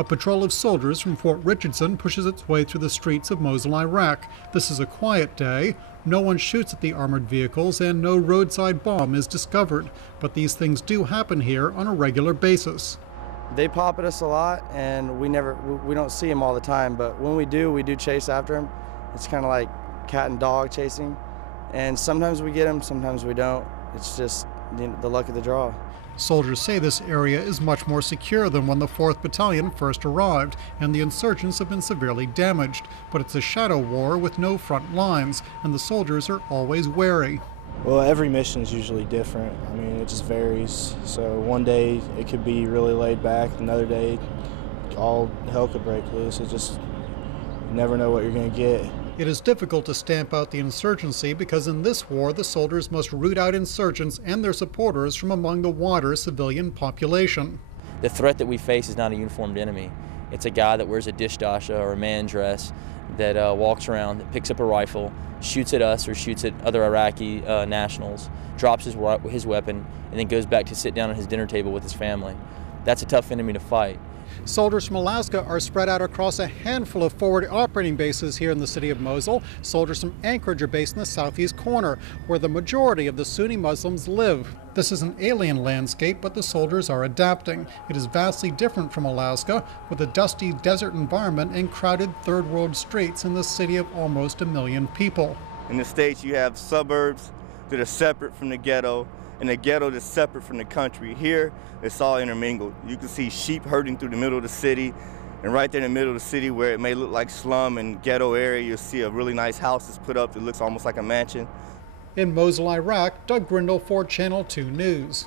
A patrol of soldiers from Fort Richardson pushes its way through the streets of Mosul, Iraq. This is a quiet day. No one shoots at the armored vehicles and no roadside bomb is discovered. But these things do happen here on a regular basis. They pop at us a lot, and we don't see them all the time, but when we do chase after them. It's kind of like cat and dog chasing, and sometimes we get them, sometimes we don't. It's just the luck of the draw. Soldiers say this area is much more secure than when the 4th Battalion first arrived, and the insurgents have been severely damaged. But it's a shadow war with no front lines, and the soldiers are always wary. Well, every mission is usually different. I mean, it just varies. So one day it could be really laid back, another day all hell could break loose. You never know what you're going to get. It is difficult to stamp out the insurgency because in this war the soldiers must root out insurgents and their supporters from among the wider civilian population. The threat that we face is not a uniformed enemy. It's a guy that wears a dish dasha or a man dress that walks around, that picks up a rifle, shoots at us or shoots at other Iraqi nationals, drops his weapon, and then goes back to sit down at his dinner table with his family. That's a tough enemy to fight. Soldiers from Alaska are spread out across a handful of forward operating bases here in the city of Mosul. Soldiers from Anchorage are based in the southeast corner, where the majority of the Sunni Muslims live. This is an alien landscape, but the soldiers are adapting. It is vastly different from Alaska, with a dusty desert environment and crowded third world streets in the city of almost 1 million people. In the States, you have suburbs that are separate from the ghetto, and the ghetto that's separate from the country. Here, it's all intermingled. You can see sheep herding through the middle of the city, and right there in the middle of the city where it may look like slum and ghetto area, you'll see a really nice house that's put up that looks almost like a mansion. In Mosul, Iraq, Doug Grindle for Channel 2 News.